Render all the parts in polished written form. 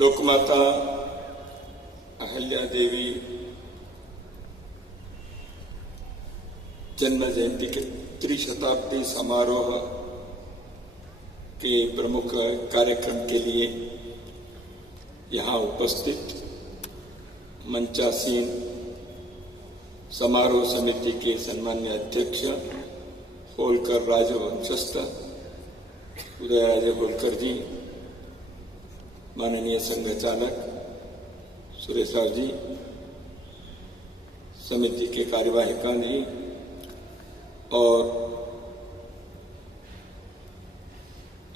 लोकमाता अहल्या देवी जन्म जयंती के त्रिशताब्दी समारोह के प्रमुख कार्यक्रम के लिए यहाँ उपस्थित मंचासीन समारोह समिति के सम्मान्य अध्यक्ष होलकर राजवंशस्थ उदयराज होलकर जी, माननीय संघ चालक सुरेश राव जी, समिति के कार्यवाहिका जी और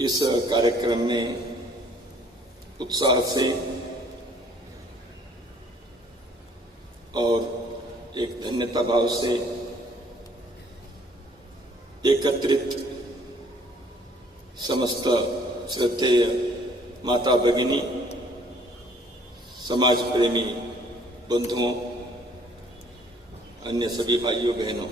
इस कार्यक्रम में उत्साह से और एक धन्यता भाव से एकत्रित समस्त श्रद्धेय माता भगिनी, समाज प्रेमी बंधुओं, अन्य सभी भाइयों बहनों,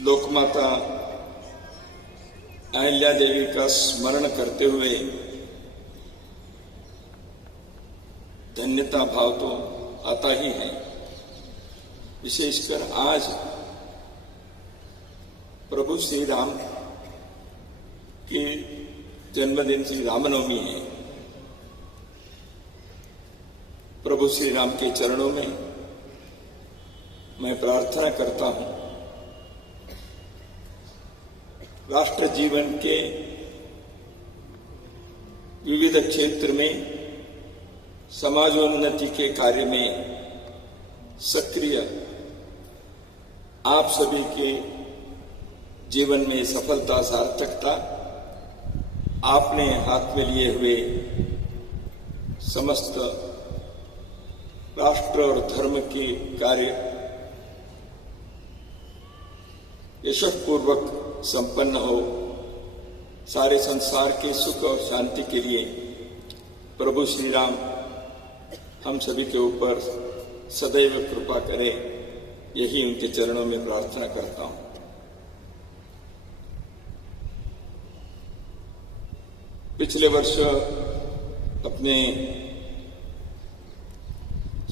लोकमाता अहिल्या देवी का स्मरण करते हुए धन्यता भाव तो आता ही है। विशेषकर आज प्रभु श्री राम के जन्मदिन श्री रामनवमी है। प्रभु श्री राम के चरणों में मैं प्रार्थना करता हूं, राष्ट्र जीवन के विविध क्षेत्र में समाजोन्नति के कार्य में सक्रिय आप सभी के जीवन में सफलता सार्थकता आपने हाथ में लिए हुए समस्त राष्ट्र और धर्म के कार्य यशस्पूर्वक संपन्न हो, सारे संसार के सुख और शांति के लिए प्रभु श्री राम हम सभी के ऊपर सदैव कृपा करें, यही उनके चरणों में प्रार्थना करता हूं। पिछले वर्ष अपने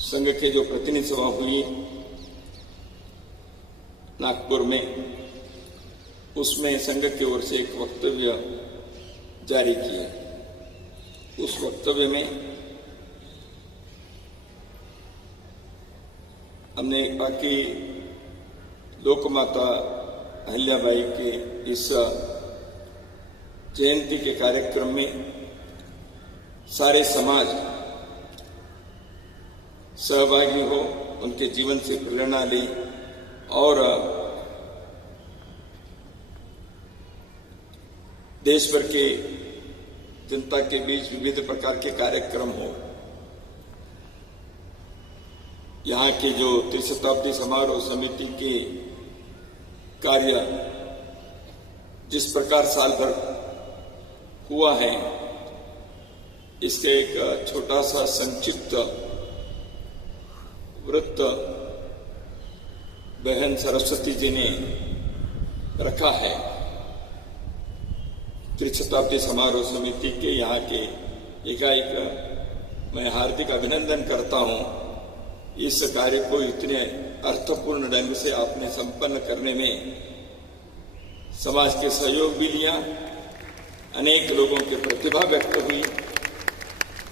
संघ के जो प्रतिनिधि सभा हुई नागपुर में, उसमें संघ की ओर से एक वक्तव्य जारी किया। उस वक्तव्य में हमने कहा कि लोकमाता अहिल्याबाई के इस जयंती के कार्यक्रम में सारे समाज सहभागी हो, उनके जीवन से प्रेरणा ले और देश भर के जनता के बीच विविध प्रकार के कार्यक्रम हो। यहाँ के जो त्रिशताब्दी समारोह समिति के कार्य जिस प्रकार साल भर हुआ है, इसके एक छोटा सा संक्षिप्त वृत्त बहन सरस्वती जी ने रखा है। त्रिशताब्दी समारोह समिति के यहाँ के एकाएक मैं हार्दिक अभिनंदन करता हूँ। इस कार्य को इतने अर्थपूर्ण ढंग से आपने संपन्न करने में समाज के सहयोग भी लिया, अनेक लोगों की प्रतिभा व्यक्त हुई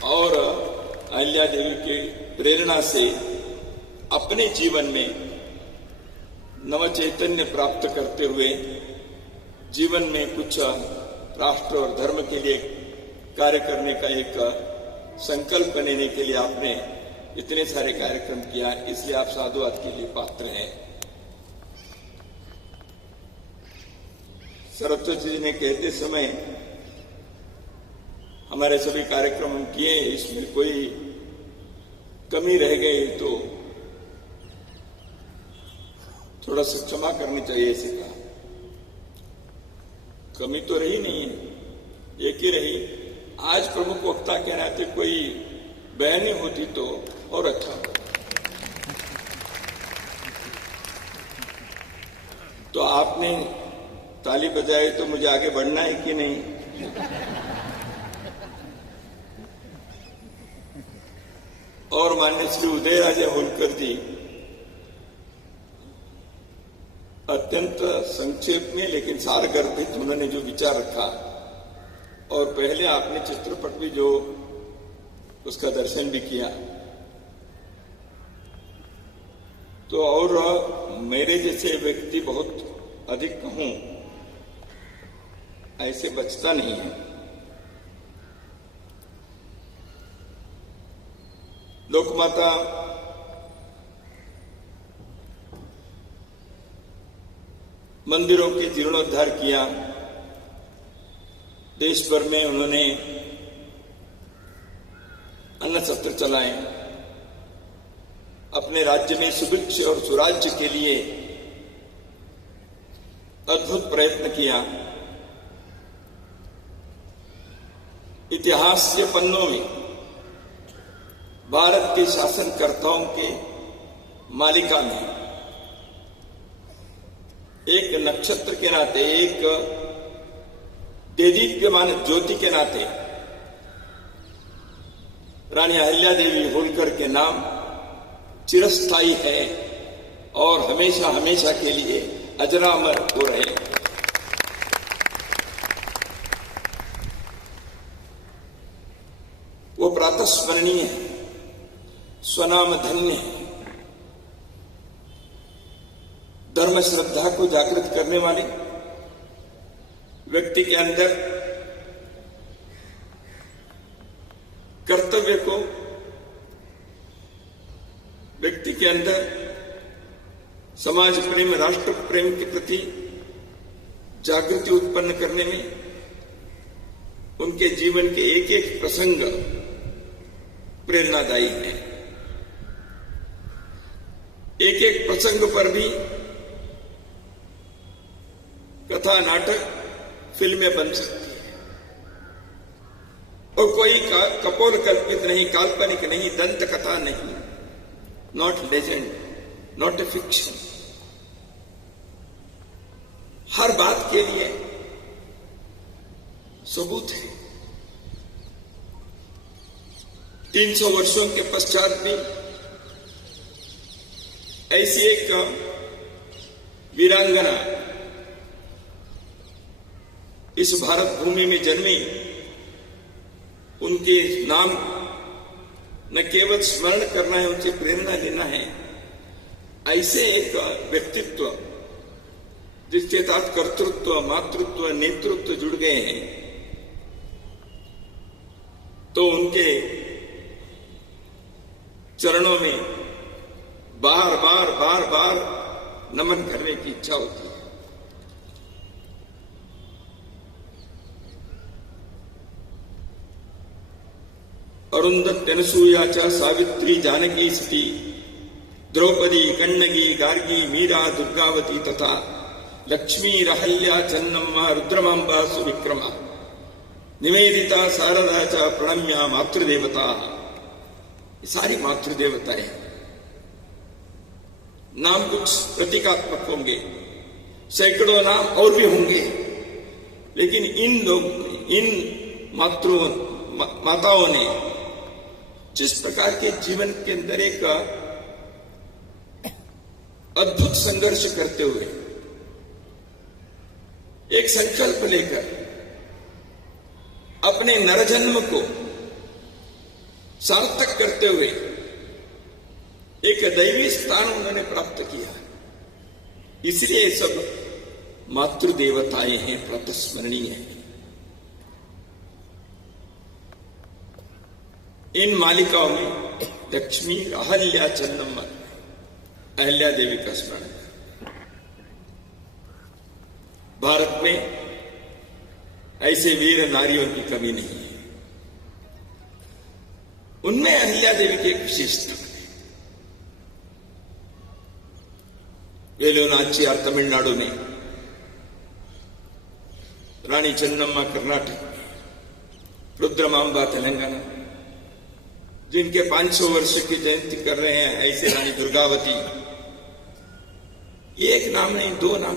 और अहिल्या देवी के प्रेरणा से अपने जीवन में नव चैतन्य प्राप्त करते हुए जीवन में कुछ राष्ट्र और धर्म के लिए कार्य करने का एक संकल्प लेने के लिए आपने इतने सारे कार्यक्रम किया, इसलिए आप साधुवाद के लिए पात्र हैं। सरस्वती जी ने कहते समय हमारे सभी कार्यक्रम हम किए, इसमें कोई कमी रह गई तो थोड़ा सा क्षमा करनी चाहिए। इसे कहा कमी तो रही नहीं है, एक ही रही। आज प्रमुख वक्ता के नाते कोई बयानी होती तो और अच्छा। तो आपने ताली बजाई तो मुझे आगे बढ़ना है कि नहीं? और माननीय श्री उदयराजे होलकर जी अत्यंत संक्षेप में लेकिन सारगर्भित उन्होंने जो विचार रखा, और पहले आपने चित्रपट भी जो उसका दर्शन भी किया, तो और मेरे जैसे व्यक्ति बहुत अधिक कहूं ऐसे बचता नहीं है। लोकमाता मंदिरों के जीर्णोद्धार किया, देश भर में उन्होंने अन्न सत्र चलाए, अपने राज्य में सुभिक्ष और सुराज्य के लिए अद्भुत प्रयत्न किया। इतिहास के पन्नों में भारत के शासनकर्ताओं के मालिका में एक नक्षत्र के नाते, एक देदीप्यमान ज्योति के नाते रानी अहिल्या देवी होलकर के नाम चिरस्थायी है और हमेशा हमेशा के लिए अजरामर हो रहे हैं। वो प्रातस्मरणीय है, स्वनाम धन्य है, धर्म श्रद्धा को जागृत करने वाले, व्यक्ति के अंदर कर्तव्य को, व्यक्ति के अंदर समाज प्रेम, राष्ट्र प्रेम के प्रति जागृति उत्पन्न करने में उनके जीवन के एक एक प्रसंग प्रेरणादायी है। एक एक प्रसंग पर भी कथा, नाटक, फिल्में बन सकती है और कोई कपोल कल्पित नहीं, काल्पनिक नहीं, दंत कथा नहीं, not legend, not a fiction. हर बात के लिए सबूत है। 300 वर्षों के पश्चात भी ऐसी एक वीरांगना इस भारत भूमि में जन्मी, उनके नाम न केवल स्मरण करना है, उनसे प्रेरणा लेना है। ऐसे एक व्यक्तित्व जिसके साथ कर्तृत्व, मातृत्व, नेतृत्व जुड़ गए हैं, तो उनके चरणों में बार बार बार बार नमन करने की इच्छा होती है। अरुंधति, अनसूया च सावित्री, जानकी सती, द्रौपदी, कन्नगी, गार्गी, मीरा, दुर्गावती तथा लक्ष्मी, रहल्या, चन्नम्मा, रुद्रमांबा, सुविक्रमा, निवेदिता, शारदा च प्रणम्या मातृदेवता। ये सारी मातृदेवताएं। नाम कुछ प्रतीकात्मक होंगे, सैकड़ों नाम और भी होंगे, लेकिन इन माताओं ने जिस प्रकार के जीवन के अंदर एक अद्भुत संघर्ष करते हुए, एक संकल्प लेकर अपने नरजन्म को सार्थक करते हुए एक दैवी स्थान उन्होंने प्राप्त किया, इसलिए सब मातृदेवताएं हैं, प्रातस्मरणीय हैं। इन मालिकाओं में लक्ष्मी, अहल्या, चन्नम्मा, अहिल्या देवी का स्मरण। भारत में ऐसे वीर नारियों की कमी नहीं है। उनमें अहिल्या देवी की एक विशेषता है। वेलुनाचियार तमिलनाडु में, रानी चन्नम्मा कर्नाटक में, रुद्रमांबा तेलंगाना, जिनके 500 वर्ष की जयंती कर रहे हैं, ऐसे रानी दुर्गावती। एक नाम नहीं, 2 नाम।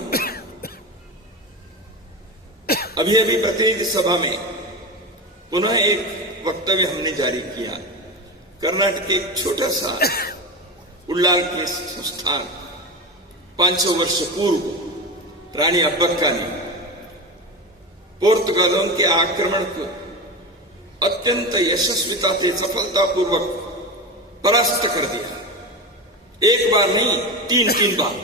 अभी अभी प्रतिनिधि सभा में पुनः एक वक्तव्य हमने जारी किया। कर्नाटक के एक छोटा सा उल्लाल के संस्थान 500 वर्ष पूर्व रानी अब्बक्का ने पोर्तुगालों के आक्रमण को अत्यंत यशस्विता से सफलतापूर्वक परास्त कर दिया। एक बार नहीं, 3 बार।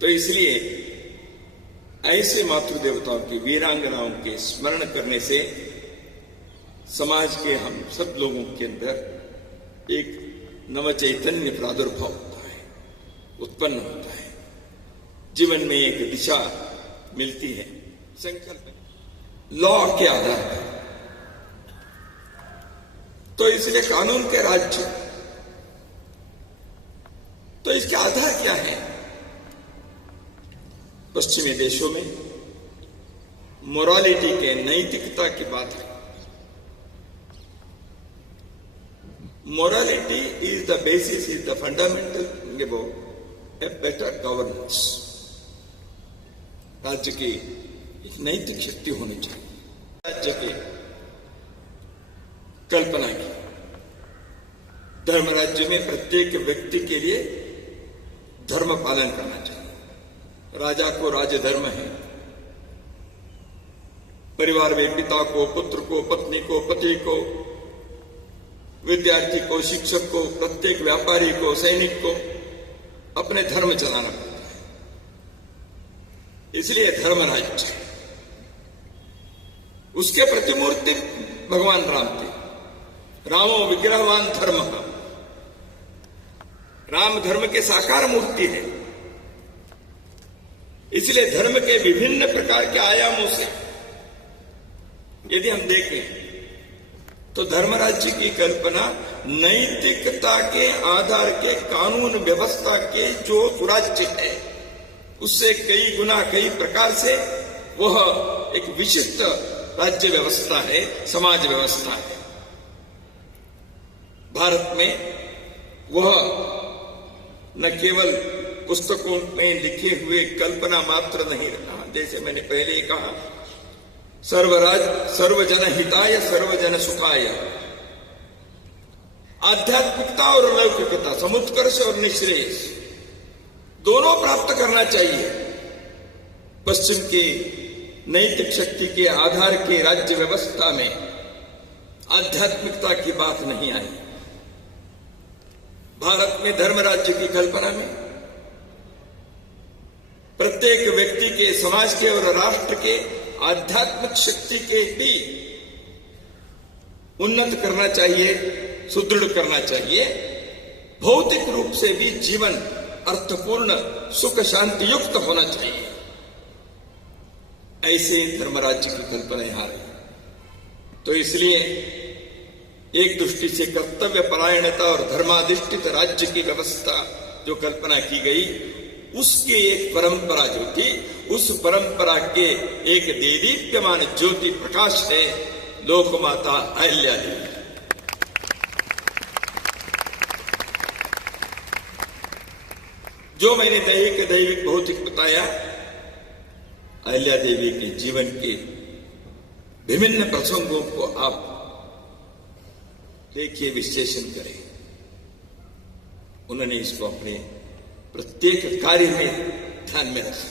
तो इसलिए ऐसे मातृदेवताओं की, वीरांगनाओं के स्मरण करने से समाज के हम सब लोगों के अंदर एक नव चैतन्य प्रादुर्भाव होता है, उत्पन्न होता है, जीवन में एक दिशा मिलती है। संकल्प लॉ के आधार पर, तो इसलिए कानून के राज्य, तो इसके आधार क्या है? पश्चिमी देशों में मोरालिटी के, नैतिकता की बात है। Morality is the basis, is the fundamental about a better governance. राज्य की एक नैतिक शक्ति होनी चाहिए। राज्य की कल्पना की धर्म राज्य में प्रत्येक व्यक्ति के लिए धर्म पालन करना चाहिए। राजा को राज्य धर्म है, परिवार में पिता को, पुत्र को, पत्नी को, पति को, विद्यार्थी को, शिक्षक को, प्रत्येक व्यापारी को, सैनिक को अपने धर्म चलाना पड़ता है। इसलिए धर्म राज्य, उसके प्रतिमूर्ति भगवान राम थे। रामो विग्रहवान धर्म, राम धर्म के साकार मूर्ति है। इसलिए धर्म के विभिन्न प्रकार के आयामों से यदि हम देखें तो धर्म राज्य की कल्पना नैतिकता के आधार के, कानून व्यवस्था के जो सुराज्य है उससे कई गुना, कई प्रकार से वह एक विशिष्ट राज्य व्यवस्था है, समाज व्यवस्था है। भारत में वह न केवल पुस्तकों में लिखे हुए कल्पना मात्र नहीं रहा, जैसे मैंने पहले ही कहा, सर्वजन हिताय सर्वजन सुखाय, आध्यात्मिकता और लौकिकता, समुत्कर्ष और निःश्रेयस दोनों प्राप्त करना चाहिए। पश्चिम की नैतिक शक्ति के आधार के राज्य व्यवस्था में आध्यात्मिकता की बात नहीं आई। भारत में धर्म राज्य की कल्पना में प्रत्येक व्यक्ति के, समाज के और राष्ट्र के आध्यात्मिक शक्ति के भी उन्नत करना चाहिए, सुदृढ़ करना चाहिए। भौतिक रूप से भी जीवन अर्थपूर्ण, सुख शांति युक्त होना चाहिए। ऐसे धर्म राज्य की कल्पना यहां रही। तो इसलिए एक दृष्टि से कर्तव्य परायणता और धर्माधिष्ठित राज्य की व्यवस्था जो कल्पना की गई, उसकी एक परंपरा जो थी, उस परंपरा के एक देदीप्यमान ज्योति प्रकाश है लोकमाता अहिल्या देवी। जो मैंने दैविक भौतिक बताया, अहिल्या देवी के जीवन के विभिन्न प्रसंगों को आप देखिए, विश्लेषण करें। उन्होंने इसको अपने प्रत्येक कार्य में ध्यान में रखा।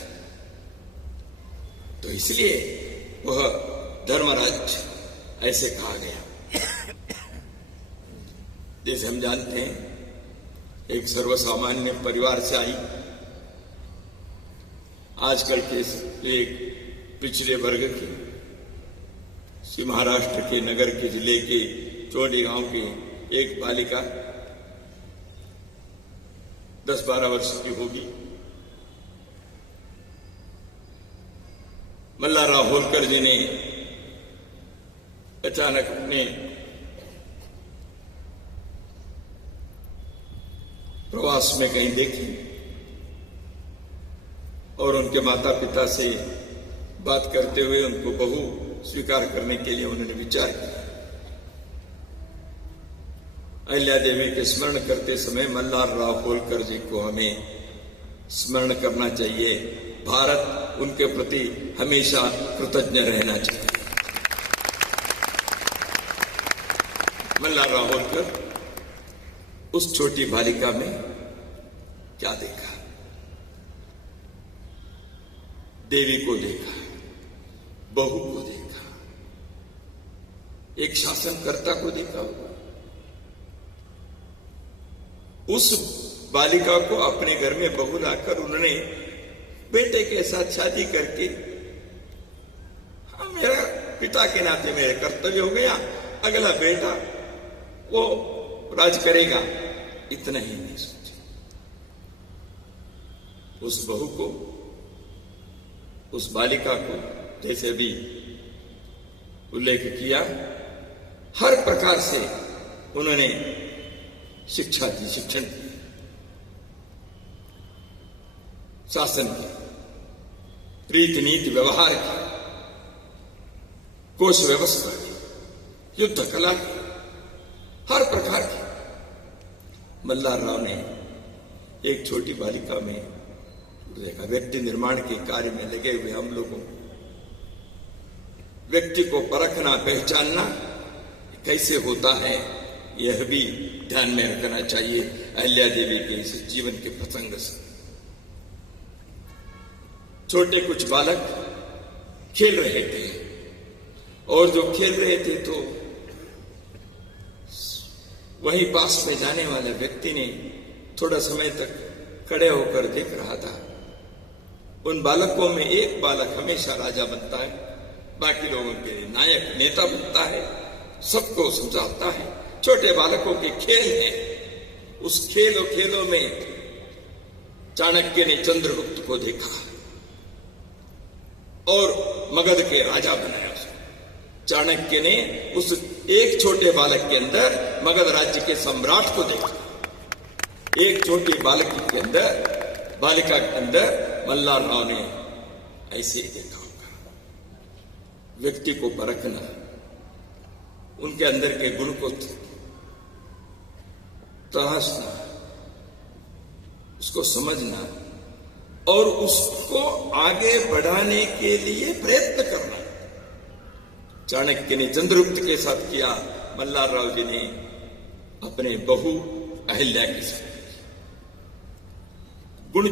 तो इसलिए वह धर्मराज ऐसे कहा गया। जैसे हम जानते हैं, एक सर्वसामान्य परिवार से आई, आजकल के एक पिछड़े वर्ग की, महाराष्ट्र के नगर के जिले के चोटी गांव की एक बालिका 10-12 वर्ष की होगी। मल्लाराव होलकर जी ने अचानक अपने प्रवास में कहीं देखी और उनके माता पिता से बात करते हुए उनको बहू स्वीकार करने के लिए उन्होंने विचार किया। अहिल्या देवी के स्मरण करते समय मल्हार राव होलकर जी को हमें स्मरण करना चाहिए। भारत उनके प्रति हमेशा कृतज्ञ रहना चाहिए। मल्हारराव होलकर उस छोटी बालिका में क्या देखा? देवी को देखा, बहू को देखा, एक शासनकर्ता को देखा। उस बालिका को अपने घर में बहू लाकर उन्होंने बेटे के साथ शादी करके, हाँ मेरा पिता के नाते मेरे कर्तव्य हो गया, अगला बेटा वो राज करेगा, इतना ही नहीं सोचा। उस बहू को, उस बालिका को, जैसे अभी उल्लेख किया, हर प्रकार से उन्होंने शिक्षा दी, शिक्षण दी, शासन की, रीति नीति व्यवहार की, कोश व्यवस्था की, युद्ध कला की, हर प्रकार की। मल्हारराव ने एक छोटी बालिका में देखा। व्यक्ति निर्माण के कार्य में लगे हुए हम लोगों को व्यक्ति को परखना, पहचानना कैसे होता है, यह भी ध्यान में रखना चाहिए। अहिल्या देवी के इस जीवन के प्रसंग से छोटे कुछ बालक खेल रहे थे, और जो खेल रहे थे तो वहीं पास में जाने वाले व्यक्ति ने थोड़ा समय तक खड़े होकर देख रहा था। उन बालकों में एक बालक हमेशा राजा बनता है, बाकी लोगों के नायक नेता बनता है, सबको समझाता है। छोटे बालकों के खेल हैं। उस खेलों में चाणक्य ने चंद्रगुप्त को देखा और मगध के राजा बनाया उसको। चाणक्य ने उस एक छोटे बालक के अंदर मगध राज्य के सम्राट को देखा। एक छोटी बालिका के अंदर मल्हारराव ने ऐसे ही देखा होगा। व्यक्ति को परखना, उनके अंदर के गुण को तलाशना, उसको समझना और उसको आगे बढ़ाने के लिए प्रयत्न करना। चाणक्य ने चंद्रगुप्त के साथ किया, मल्हारराव जी ने अपने बहू अहिल्या के साथ। गुण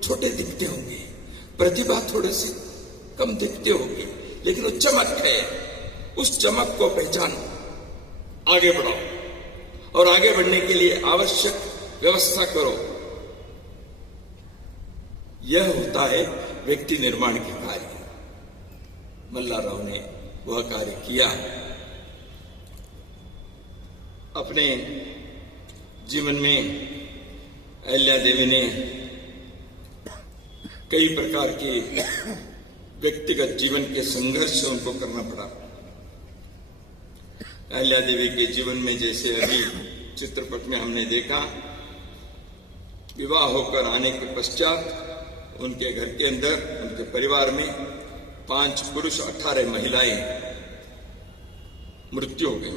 छोटे दिखते होंगे, प्रतिभा थोड़े से कम दिखते होंगे, लेकिन वो चमक है। उस चमक को पहचानो, आगे बढ़ाओ और आगे बढ़ने के लिए आवश्यक व्यवस्था करो। यह होता है व्यक्ति निर्माण के कार्य। मल्हारराव ने वह कार्य किया। अपने जीवन में अहिल्या देवी ने कई प्रकार के व्यक्तिगत जीवन के संघर्ष उनको करना पड़ा। अहिल्या देवी के जीवन में जैसे अभी चित्रपट में हमने देखा, विवाह होकर आने के पश्चात उनके घर के अंदर, उनके परिवार में 5 पुरुष 18 महिलाएं मृत्यु हो गई।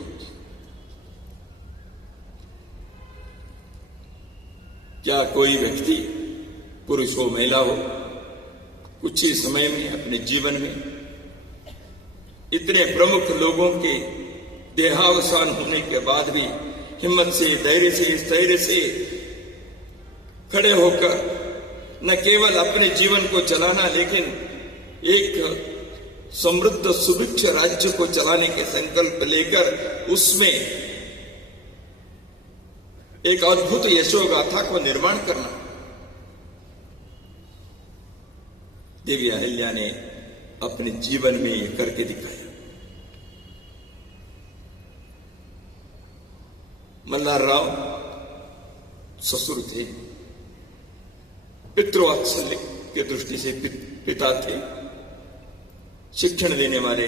क्या कोई व्यक्ति, पुरुष हो महिला हो, कुछ ही समय में अपने जीवन में इतने प्रमुख लोगों के देहावसान होने के बाद भी हिम्मत से, धैर्य से खड़े होकर न केवल अपने जीवन को चलाना, लेकिन एक समृद्ध सुभिक्ष राज्य को चलाने के संकल्प लेकर उसमें एक अद्भुत यशोगाथा को निर्माण करना, देवी अहिल्या ने अपने जीवन में ये करके दिखाया। मल्हारराव ससुर थे, पितृवात्सल्य की दृष्टि से पिता थे, शिक्षण लेने वाले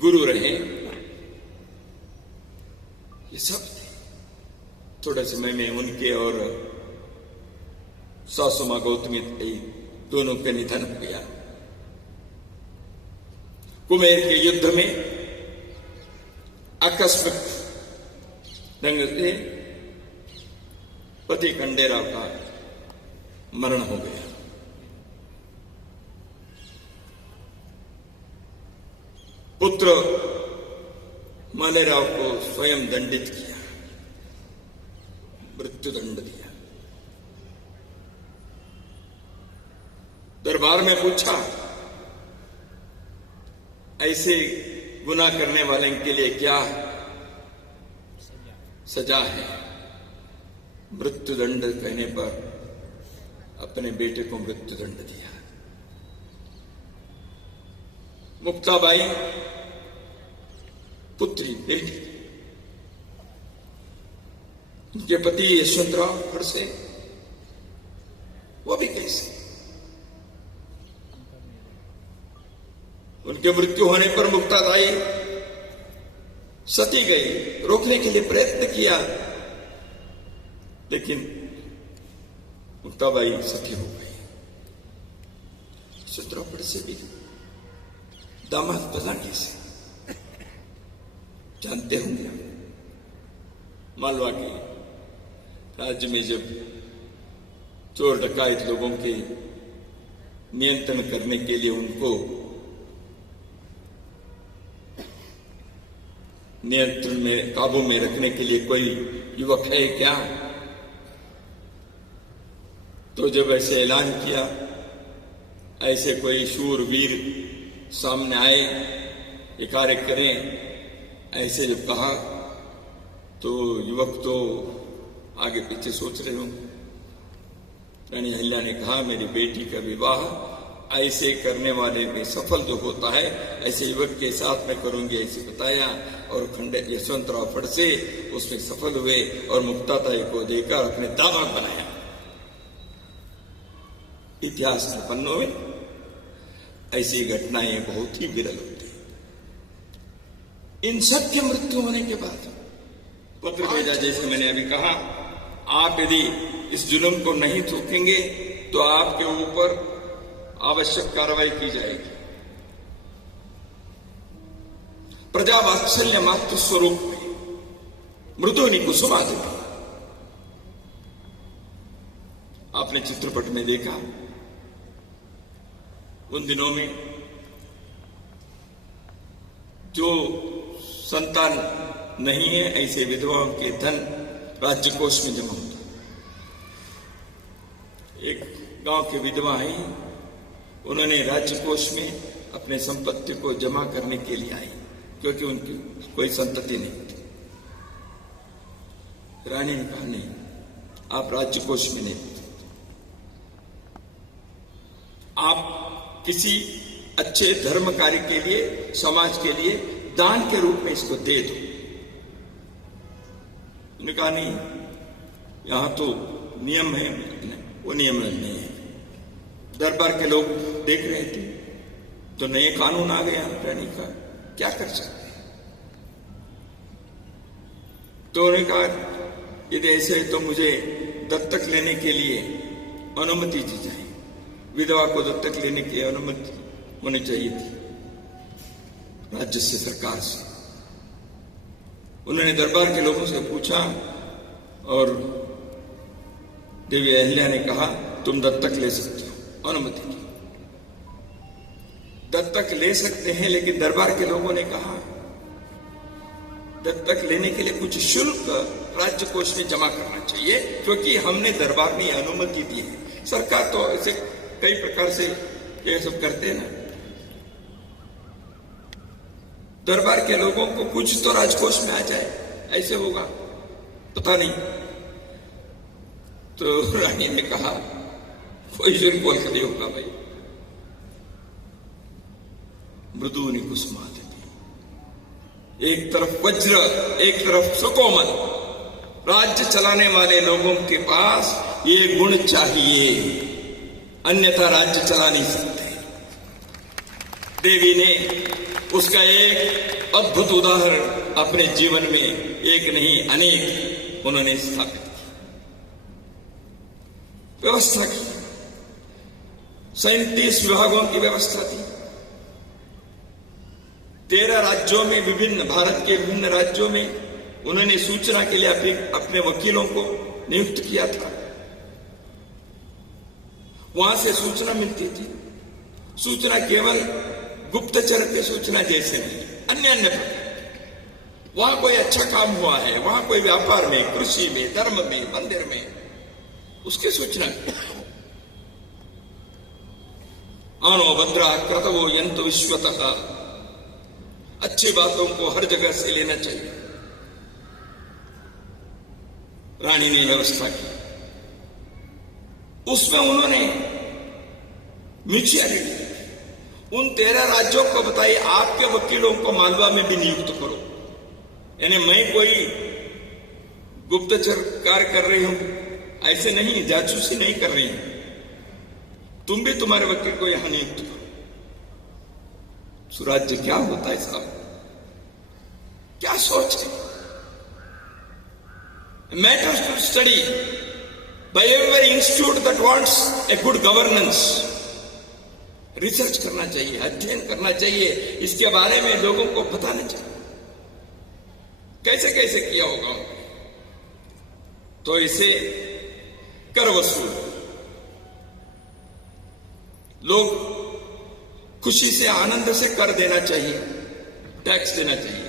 गुरु रहे, ये सब थे। थोड़े समय में उनके और सासु मां गौतमी दोनों का निधन हो गया। कुमेर के युद्ध में आकस्मिक ढंग से पति खंडेराव का मरण हो गया। पुत्र मालेराव को स्वयं दंडित किया, मृत्युदंड दिया। दरबार में पूछा, ऐसे गुनाह करने वाले के लिए क्या सजा है? मृत्युदंड कहने पर अपने बेटे को मृत्युदंड दिया। मुक्ताबाई पुत्री बेटी, उनके पति यशवंतराव खड़से, वो भी कैसे? उनके मृत्यु होने पर मुक्ताबाई सती गई, रोकने के लिए प्रयत्न किया, लेकिन मुक्ताबाई सती हो गई। यशवंतराव से भी दामाद बना कैसे? जानते होंगे, मालवा के राज्य में जब चोर डकायत लोगों के नियंत्रण करने के लिए उनको नियंत्रण में, काबू में रखने के लिए कोई युवक है क्या? तो जब ऐसे ऐलान किया, ऐसे कोई शूरवीर सामने आए, ये कार्य करें, ऐसे जब कहा तो युवक तो आगे पीछे सोच रहे होंगे। रानी अहिल्या ने कहा, मेरी बेटी का विवाह ऐसे करने वाले में सफल जो होता है, ऐसे युवक के साथ मैं करूंगी, ऐसे बताया। और खंडे यशवंतराव फड़से उसमें सफल हुए और मुक्ताबाई को देकर अपने दामाद बनाया। इतिहास के पन्नों में ऐसी घटनाएं बहुत ही विरल होती हैं। इन सब के मृत्यु होने के बाद पत्र भेजा, जैसे मैंने अभी कहा, आप यदि इस जुल्म को नहीं रोकेंगे तो आपके ऊपर आवश्यक कार्रवाई की जाएगी। प्रजा वात्सल्य मातृ स्वरूप में मृदुनी कुसुमादि, आपने चित्रपट में देखा, उन दिनों में जो संतान नहीं है, ऐसे विधवाओं के धन राज्य कोष में जमा होता। एक गांव के विधवा है, उन्होंने राज्य कोष में अपने संपत्ति को जमा करने के लिए आई, क्योंकि उनकी कोई संतति नहीं थी। रानी ने कहा, नहीं, आप राज्य कोष में नहीं, आप किसी अच्छे धर्म कार्य के लिए, समाज के लिए दान के रूप में इसको दे दो। उन्होंने कहा, नहीं, यहां तो नियम है, वो नियम नहीं है। दरबार के लोग देख रहे थे तो नए कानून आ गया रानी का, क्या कर सकते हैं? तो उन्होंने कहा, यदि ऐसे है तो मुझे दत्तक लेने के लिए अनुमति दी जाए। विधवा को दत्तक लेने की अनुमति होनी चाहिए थी राज्य से, सरकार से। उन्होंने दरबार के लोगों से पूछा और देवी अहिल्या ने कहा, तुम दत्तक ले सकते हो, अनुमति दी। दत्तक ले सकते हैं, लेकिन दरबार के लोगों ने कहा, दत्तक लेने के लिए कुछ शुल्क राज्य कोष में जमा करना चाहिए, क्योंकि हमने दरबार ने अनुमति दी है। सरकार तो ऐसे कई प्रकार से ये सब करते हैं ना, दरबार के लोगों को कुछ तो राजकोष में आ जाए, ऐसे होगा, पता नहीं। तो रानी ने कहा, कोई शुल्क बोल के नहीं होगा भाई। मृदुनी कुसुमादि, एक तरफ वज्र, एक तरफ सुकोमल, राज्य चलाने वाले लोगों के पास ये गुण चाहिए, अन्यथा राज्य चला नहीं सकते। देवी ने उसका एक अद्भुत उदाहरण अपने जीवन में, एक नहीं अनेक, उन्होंने स्थापित किया, व्यवस्था की। 37 विभागों की व्यवस्था थी। 13 राज्यों में, विभिन्न भारत के विभिन्न राज्यों में उन्होंने सूचना के लिए अपने वकीलों को नियुक्त किया था। वहां से सूचना मिलती थी। सूचना केवल गुप्तचर की सूचना जैसे नहीं, अन्य अन्य प्रकार। वहां कोई अच्छा काम हुआ है, वहां कोई व्यापार में, कृषि में, धर्म में, मंदिर में, उसकी सूचना। आनो भद्रा क्रतवो यंतु विश्वतः, अच्छी बातों को हर जगह से लेना चाहिए। रानी ने व्यवस्था की, उसमें उन्होंने म्यूचुअलिटी उन 13 राज्यों को बताई, आपके वकीलों को मालवा में भी नियुक्त करो। यानी मैं कोई गुप्तचर कार्य कर रही हूं ऐसे नहीं, जासूसी नहीं कर रही हूं, तुम भी तुम्हारे वकील को यहां नियुक्त करो। सुराज्य क्या होता है साहब, क्या सोच है? Matters to study by every institute that wants a good governance. Research करना चाहिए, अध्ययन करना चाहिए, इसके बारे में लोगों को बताना चाहिए कैसे कैसे किया होगा। तो इसे कर वसूल, लोग खुशी से आनंद से कर देना चाहिए, टैक्स देना चाहिए,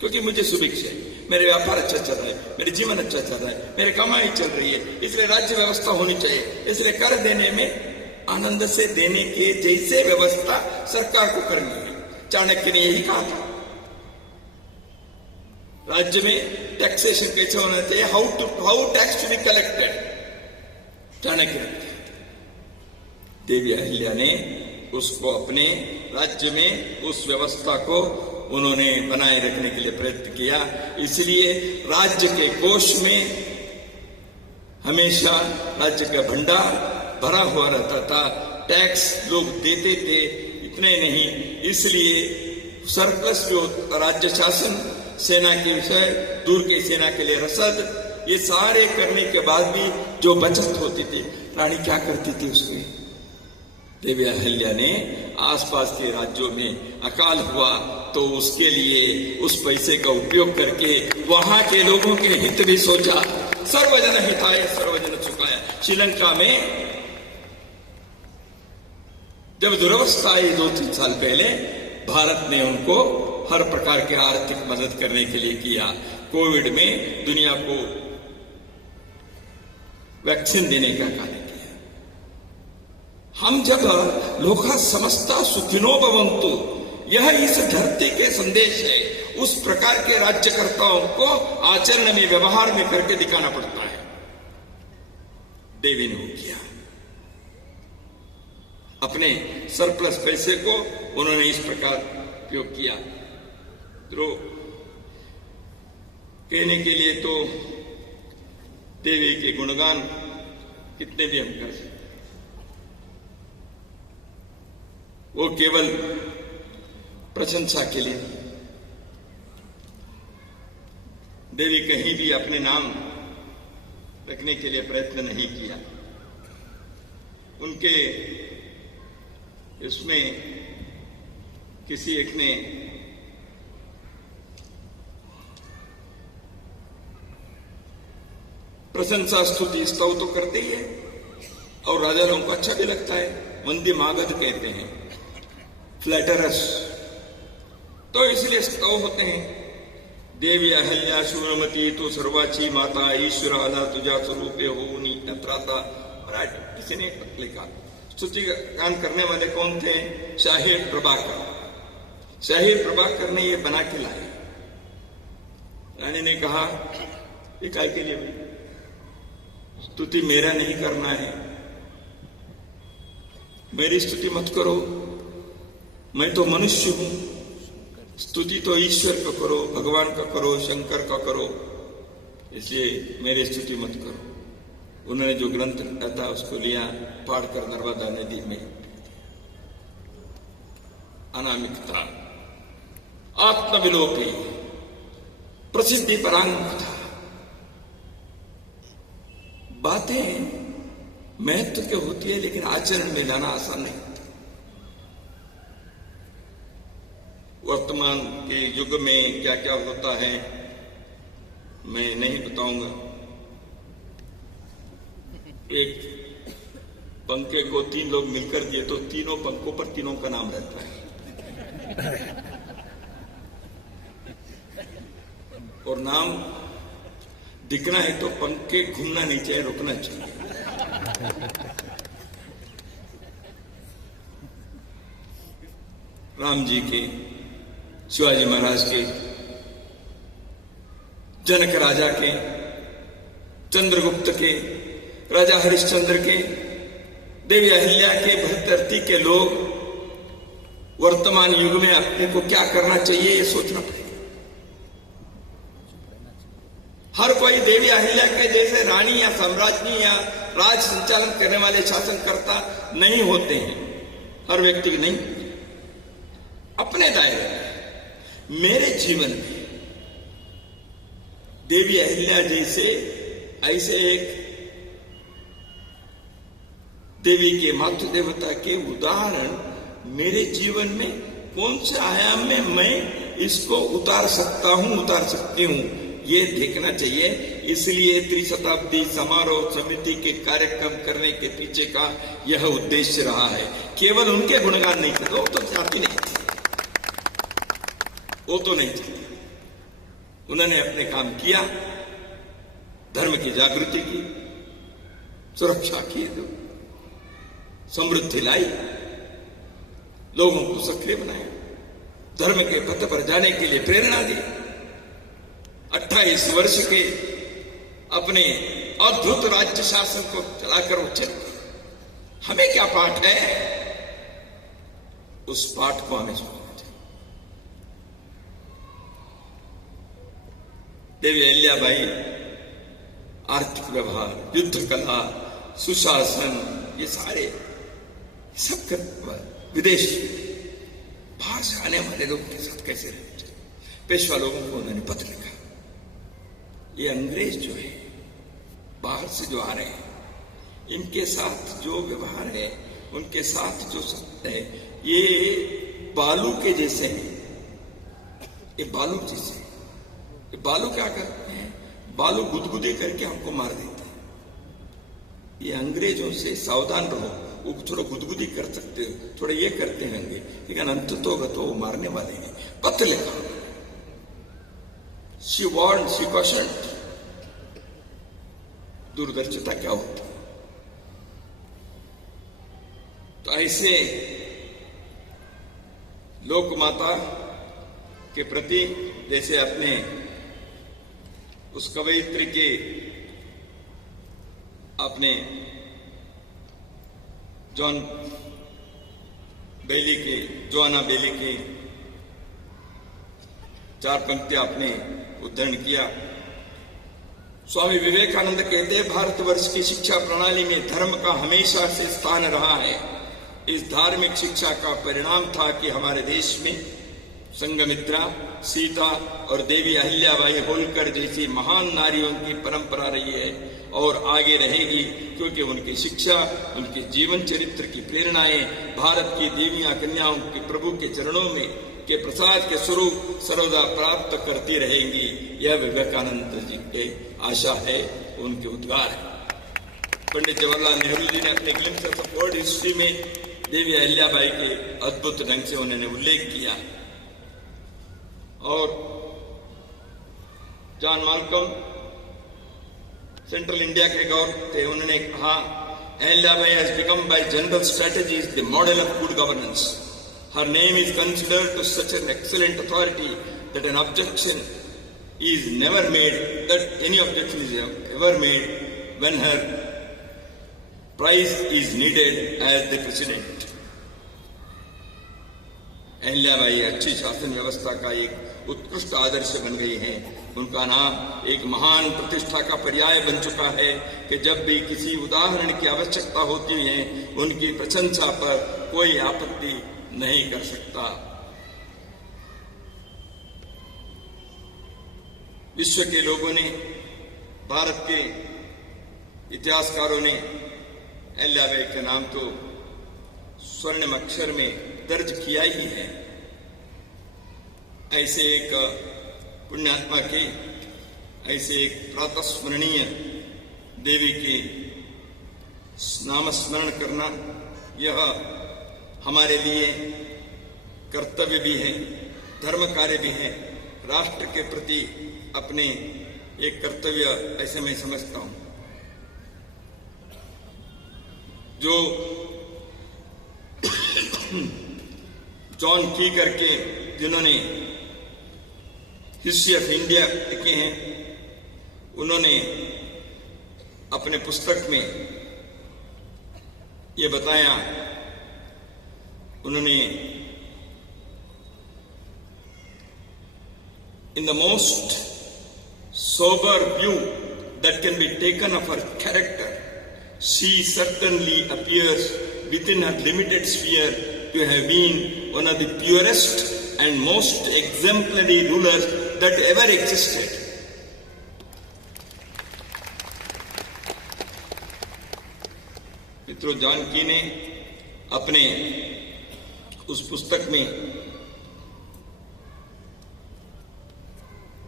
क्योंकि मुझे सुभिक्षा है, मेरे व्यापार अच्छा चल रहा है, मेरे जीवन अच्छा चल रहा है, मेरी कमाई चल रही है, इसलिए राज्य व्यवस्था होनी चाहिए। इसलिए कर देने में आनंद से देने के जैसे व्यवस्था सरकार को करनी है। चाणक्य ने यही कहा था, राज्य में टैक्सेशन कैसे होना चाहिए, how tax to be collected, Chanakya ने। देवी अहिल्या ने उसको अपने राज्य में उस व्यवस्था को उन्होंने बनाए रखने के लिए प्रयत्न किया। इसलिए राज्य के कोष में हमेशा राज्य का भंडार भरा हुआ रहता था, टैक्स लोग देते थे, इतने नहीं। इसलिए सरप्लस जो राज्य शासन, सेना के विषय, दूर की सेना के लिए रसद, ये सारे करने के बाद भी जो बचत होती थी, रानी क्या करती थी उसमें? देवी अहिल्या ने आसपास के राज्यों में अकाल हुआ तो उसके लिए उस पैसे का उपयोग करके वहां के लोगों के हित भी सोचा। सर्वजन हिताय सर्वजन सुखाय। श्रीलंका में जब दुरवस्था आई 2-3 साल पहले, भारत ने उनको हर प्रकार के आर्थिक मदद करने के लिए किया। कोविड में दुनिया को वैक्सीन देने का कार्य किया। हम जब लोका समस्ता सुखिनो भवन्तु, यह इस धरती के संदेश है, उस प्रकार के राज्यकर्ताओं को आचरण में, व्यवहार में करके दिखाना पड़ता है। देवी ने वो किया। अपने सरप्लस पैसे को उन्होंने इस प्रकार उपयोग किया। तो कहने के लिए तो देवी के गुणगान कितने भी हम कर सकते, वो केवल प्रशंसा के लिए। देवी कहीं भी अपने नाम रखने के लिए प्रयत्न नहीं किया। उनके इसमें किसी एक ने प्रशंसा, स्तुति, स्तव तो करते ही है, और राजा लोगों को अच्छा भी लगता है। वंदे मागध कहते हैं, फ्लैटरस, तो इसलिए स्तव होते हैं। देवी अहल्या शूरमती तो सर्वाची माता, ईश्वर आला तुझा स्वरूपे होनी त्राता। किसी ने लिखा। स्तुति गान करने वाले कौन थे? शाहिर प्रभाकर। शाहिर प्रभाकर ने ये बना के लाए। रानी ने कहा, ये काय के लिए भाई? स्तुति मेरा नहीं करना है, मेरी स्तुति मत करो, मैं तो मनुष्य हूं। स्तुति तो ईश्वर का करो, भगवान का करो, शंकर का करो, इसलिए मेरी स्तुति मत करो। उन्होंने जो ग्रंथ लिखा था उसको लिया, पढ़कर नर्मदा नदी में अनामिकता, आत्मविलोपी, प्रसिद्धि परांगता। बातें महत्व की होती है, लेकिन आचरण में लाना आसान नहीं। वर्तमान के युग में क्या क्या होता है मैं नहीं बताऊंगा। एक पंखे को 3 लोग मिलकर दिए तो तीनों पंखों पर तीनों का नाम रहता है। और नाम दिखना है तो पंखे घूमना नहीं चाहिए, रुकना चाहिए। राम जी के, शिवाजी महाराज के, जनक राजा के, चंद्रगुप्त के, राजा हरिश्चंद्र के, देवी अहिल्या के, भरतर्ती के लोग वर्तमान युग में अपने को क्या करना चाहिए ये सोचना पड़ेगा। हर कोई देवी अहिल्या के जैसे रानी या साम्राज्ञी या राज संचालन करने वाले शासनकर्ता नहीं होते हैं, हर व्यक्ति नहीं। अपने दायरे में मेरे जीवन में देवी अहिल्या जैसे ऐसे एक देवी के मातृ देवता के उदाहरण मेरे जीवन में कौन से आयाम में मैं इसको उतार सकता हूं, उतार सकती हूं, ये देखना चाहिए। इसलिए त्रिशताब्दी समारोह समिति के कार्यक्रम करने के पीछे का यह उद्देश्य रहा है। केवल उनके गुणगान नहीं थे, वो तो चाहती नहीं थी, वो तो नहीं थी। उन्होंने अपने काम किया, धर्म की जागृति की, सुरक्षा की, समृद्धि लाई, लोगों को सक्रिय बनाया, धर्म के पथ पर जाने के लिए प्रेरणा दी। 28 वर्ष के अपने अद्भुत राज्य शासन को चलाकर उच्च हमें क्या पाठ है, उस पाठ को हमें सुनना चाहिए। देवी अहिल्याबाई आर्थिक व्यवहार, युद्ध कला, सुशासन, ये सारे सब कर विदेश बाहर से आने वाले लोगों के साथ कैसे रहना चाहिए, पेशवा लोगों को उन्होंने पत्र लिखा। ये अंग्रेज जो है बाहर से जो आ रहे हैं, इनके साथ जो व्यवहार है, उनके साथ जो सत्य है, ये बालू के जैसे हैं। ये बालू जैसे, ये बालू क्या करते हैं, बालू गुदगुदे करके हमको मार देते हैं। ये अंग्रेजों से सावधान रहो, वो थोड़ा गुदगुदी कर सकते हो, थोड़ा ये करते होंगे, लेकिन अंत तो वो मारने वाले हैं। पत्र लिखा, शी वार्न्ड, शी कॉशन्ड। दूरदर्शिता क्या होती है। तो ऐसे लोक माता के प्रति जैसे अपने उस कवयित्री के अपने जोआना बेली के 4 पंक्तियां आपने उद्धरण किया। स्वामी विवेकानंद कहते, भारतवर्ष की शिक्षा प्रणाली में धर्म का हमेशा से स्थान रहा है। इस धार्मिक शिक्षा का परिणाम था कि हमारे देश में संघमित्रा, सीता और देवी अहिल्याबाई होलकर जैसी महान नारियों की परंपरा रही है और आगे रहेगी, क्योंकि उनकी शिक्षा, उनके जीवन चरित्र की प्रेरणाएं भारत की देवियां कन्याओं के प्रभु के चरणों में के प्रसाद के स्वरूप सर्वदा प्राप्त करती रहेंगी। यह विवेकानंद जी के आशा है, उनके उद्गार है। पंडित जवाहरलाल नेहरू जी ने अपने ग्लिम्स ऑफ वर्ल्ड हिस्ट्री में देवी अहिल्याबाई के अद्भुत ढंग से उन्होंने उल्लेख किया। और जॉन माल्कम सेंट्रल इंडिया के गवर्नर थे, उन्होंने कहा, Ahilyabai has become bye general strategies the model of good governance. Her name is considered to such an excellent authority that an objection is never made, that any objection is ever made when her prize is needed as the president. Ahilyabai अच्छी शासन व्यवस्था का एक उत्कृष्ट आदर्श बन गई हैं। उनका नाम एक महान प्रतिष्ठा का पर्याय बन चुका है कि जब भी किसी उदाहरण की आवश्यकता होती है, उनकी प्रशंसा पर कोई आपत्ति नहीं कर सकता। विश्व के लोगों ने, भारत के इतिहासकारों ने अहिल्याबाई का नाम तो स्वर्णिम अक्षर में दर्ज किया ही है। ऐसे एक पुण्यात्मा के, ऐसे एक प्रातस्मरणीय देवी के नामस्मरण करना, यह हमारे लिए कर्तव्य भी है, धर्म कार्य भी है, राष्ट्र के प्रति अपने एक कर्तव्य ऐसे मैं समझता हूं। जो जॉन कीगर के जिन्होंने हिस्ट्री ऑफ इंडिया लिखे हैं, उन्होंने अपने पुस्तक में ये बताया, उन्होंने in the most sober view that can be taken of her character, she certainly appears within her limited sphere to have been one of the purest and most exemplary rulers that ever existed. मित्रों, जानकी ने अपने उस पुस्तक में,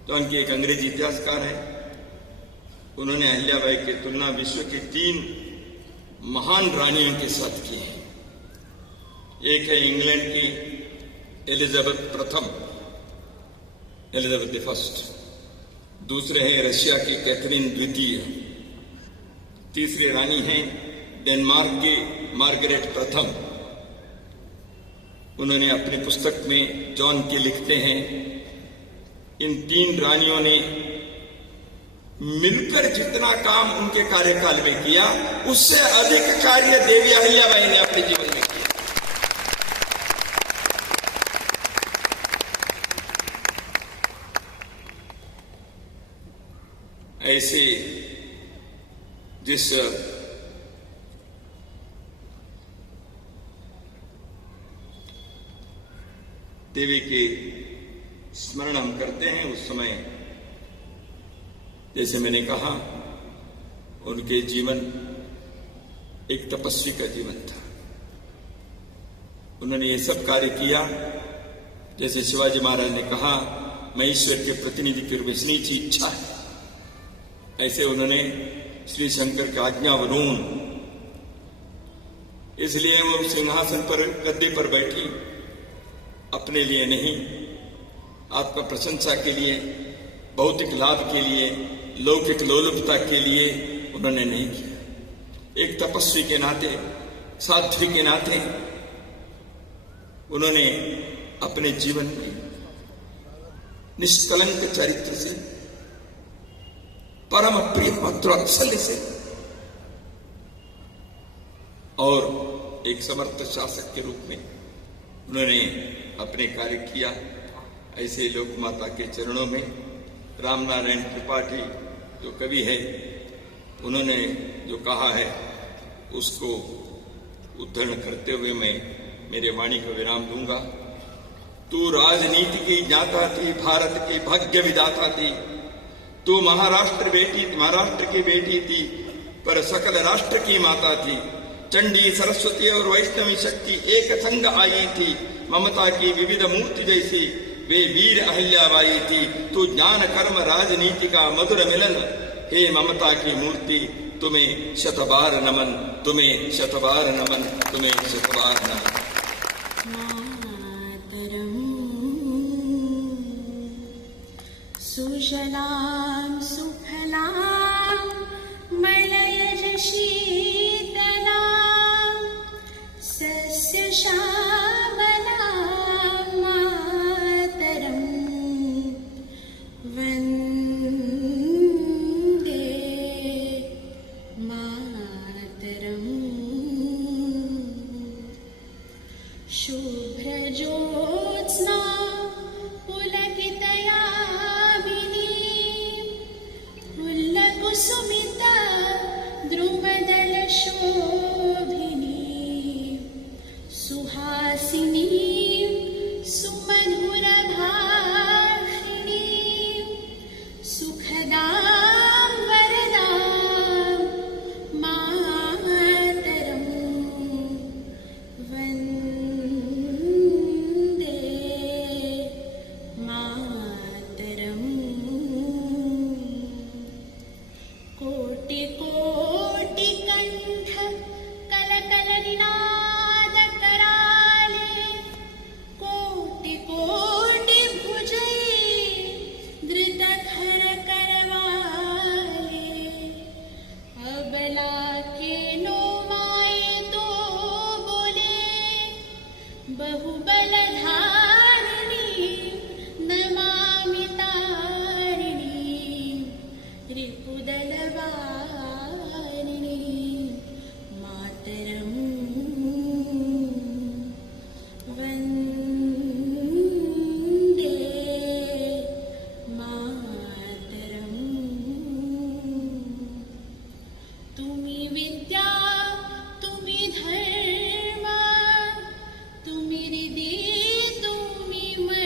जानकी एक अंग्रेजी इतिहासकार है, उन्होंने अहिल्याबाई की तुलना विश्व की 3 महान रानियों के साथ की है। एक है इंग्लैंड की एलिजाबेथ प्रथम, एलिजाबेथ फर्स्ट, दूसरे हैं रशिया की कैथरीन द्वितीय, तीसरी रानी है डेनमार्क की मार्गरेट प्रथम। उन्होंने अपनी पुस्तक में जॉन की लिखते हैं, इन 3 रानियों ने मिलकर जितना काम उनके कार्यकाल में किया, उससे अधिक कार्य देवी अहिल्याबाई ने अपने जीवन में किया। ऐसे जिस देवी के स्मरण हम करते हैं, उस समय जैसे मैंने कहा, उनके जीवन एक तपस्वी का जीवन था। उन्होंने ये सब कार्य किया, जैसे शिवाजी महाराज ने कहा, मैं ईश्वर के प्रतिनिधि की विष्णु इच्छा है, ऐसे उन्होंने श्री शंकर की आज्ञावरून, इसलिए वो सिंहासन पर, गद्दे पर बैठी अपने लिए नहीं, आत्म प्रशंसा के लिए, भौतिक लाभ के लिए, लौकिक लोलुपता के लिए उन्होंने नहीं किया। एक तपस्वी के नाते, साध्वी के नाते उन्होंने अपने जीवन में निष्कलंक चरित्र से, परम प्रिय वात्सल्य से और एक समर्थ शासक के रूप में उन्होंने अपने कार्य किया। ऐसे लोक माता के चरणों में रामनारायण त्रिपाठी जो कवि है, उन्होंने जो कहा है उसको उद्धरण करते हुए मैं मेरे वाणी को विराम दूंगा। तू राजनीति की ज्ञाता थी, भारत की भाग्य विदाता थी, तू महाराष्ट्र की बेटी थी, पर सकल राष्ट्र की माता थी। चंडी, सरस्वती और वैष्णवी शक्ति एक संग आई थी, ममता की विविध मूर्ति जैसी वे वीर अहिल्याबाई थी। तू ज्ञान कर्म राजनीति का मधुर मिलन, हे ममता की मूर्ति, तुम्हें शतबार नमन, तुम्हें शतबार नमन, तुम्हें शतबार नमन। सुजलां सुफलां मलयज शीतलां सस्यश्यामलां मातरं वन्दे मातरं। शुभ्रज्योत्स्ना सुमिता द्रुमदल शोभिनी सुहा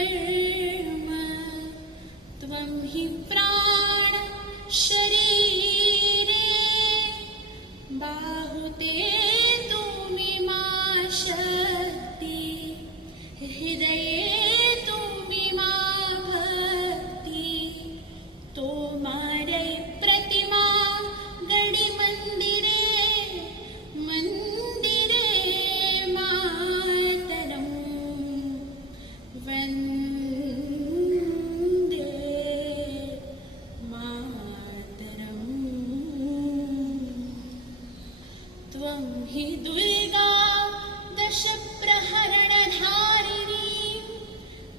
धर्म त्वं हि प्राण शरीरे बाहुते तुमि मा शक्ति हृदये तुमि मा भक्ति तो मारे प्रतिमा गणि मंदिरे मंदिरे मातरम वंदे मातरम त्वं हि दुर्गा दश प्रहरणधारिणी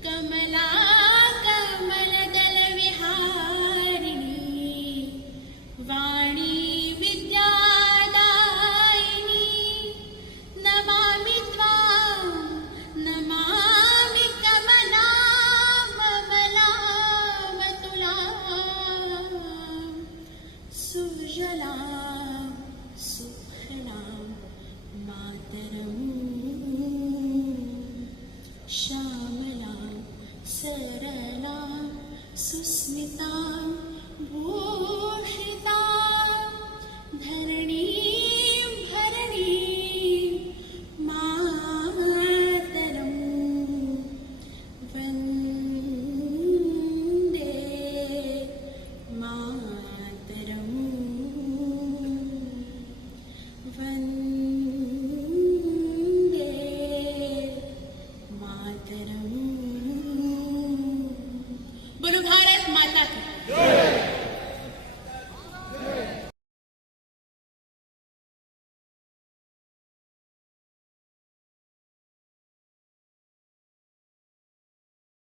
कमला कमलदल विहारिणी वाणी विद्यादायिनी नमामि त्वां नमामि कमलामलामतुलां सुजलां सुफलां मातरम् श्यामलां सरलां सुस्मितां भू